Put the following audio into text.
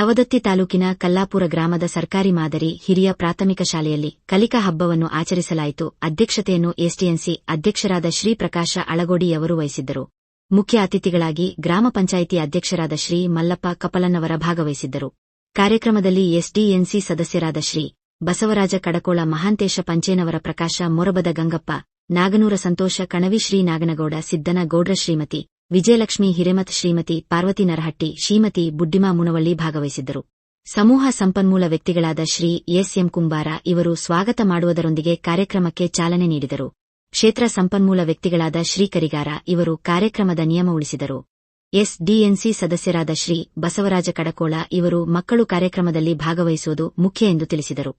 ಸವದತ್ತಿ ತಾಲೂಕಿನ ಕಲ್ಲಾಪುರ ಗ್ರಾಮದ ಸರ್ಕಾರಿ ಮಾದರಿ ಹಿರಿಯ ಪ್ರಾಥಮಿಕ ಶಾಲೆಯಲ್ಲಿ ಕಲಿಕಾ ಹಬ್ಬವನ್ನು ಆಚರಿಸಲಾಯಿತು. ಅಧ್ಯಕ್ಷತೆಯನ್ನು ಎಸ್ಡಿಎನ್ಸಿ ಅಧ್ಯಕ್ಷರಾದ ಶ್ರೀ ಪ್ರಕಾಶ ಅಳಗೋಡಿಯವರು ವಹಿಸಿದ್ದರು. ಮುಖ್ಯ ಅತಿಥಿಗಳಾಗಿ ಗ್ರಾಮ ಪಂಚಾಯಿತಿ ಅಧ್ಯಕ್ಷರಾದ ಶ್ರೀ ಮಲ್ಲಪ್ಪ ಕಪಲನ್ನವರ ಭಾಗವಹಿಸಿದ್ದರು. ಕಾರ್ಯಕ್ರಮದಲ್ಲಿ ಎಸ್ಡಿಎನ್ಸಿ ಸದಸ್ಯರಾದ ಶ್ರೀ ಬಸವರಾಜ ಕಡಕೋಳ, ಮಹಾಂತೇಶ ಪಂಚೇನವರ, ಪ್ರಕಾಶ ಮೊರಬದ, ಗಂಗಪ್ಪ ನಾಗನೂರ, ಸಂತೋಷ ಕಣವಿ, ಶ್ರೀ ನಾಗನಗೌಡ ಸಿದ್ದನ ಗೌಡ್ರ, ಶ್ರೀಮತಿ ವಿಜಯಲಕ್ಷ್ಮಿ ಹಿರೇಮಠ್, ಶ್ರೀಮತಿ ಪಾರ್ವತಿ ನರಹಟ್ಟಿ, ಶ್ರೀಮತಿ ಬುಡ್ಡಿಮಾ ಮುನವಳ್ಳಿ ಭಾಗವಹಿಸಿದ್ದರು. ಸಮೂಹ ಸಂಪನ್ಮೂಲ ವ್ಯಕ್ತಿಗಳಾದ ಶ್ರೀ ಎಸ್ಎಂ ಕುಂಬಾರ ಇವರು ಸ್ವಾಗತ ಮಾಡುವುದರೊಂದಿಗೆ ಕಾರ್ಯಕ್ರಮಕ್ಕೆ ಚಾಲನೆ ನೀಡಿದರು. ಕ್ಷೇತ್ರ ಸಂಪನ್ಮೂಲ ವ್ಯಕ್ತಿಗಳಾದ ಶ್ರೀ ಕರಿಗಾರ ಇವರು ಕಾರ್ಯಕ್ರಮದ ನಿಯಮ ಉಳಿಸಿದರು. ಎಸ್ಡಿಎನ್ಸಿ ಸದಸ್ಯರಾದ ಶ್ರೀ ಬಸವರಾಜ ಕಡಕೋಳ ಇವರು ಮಕ್ಕಳು ಕಾರ್ಯಕ್ರಮದಲ್ಲಿ ಭಾಗವಹಿಸುವುದು ಮುಖ್ಯ ಎಂದು ತಿಳಿಸಿದರು.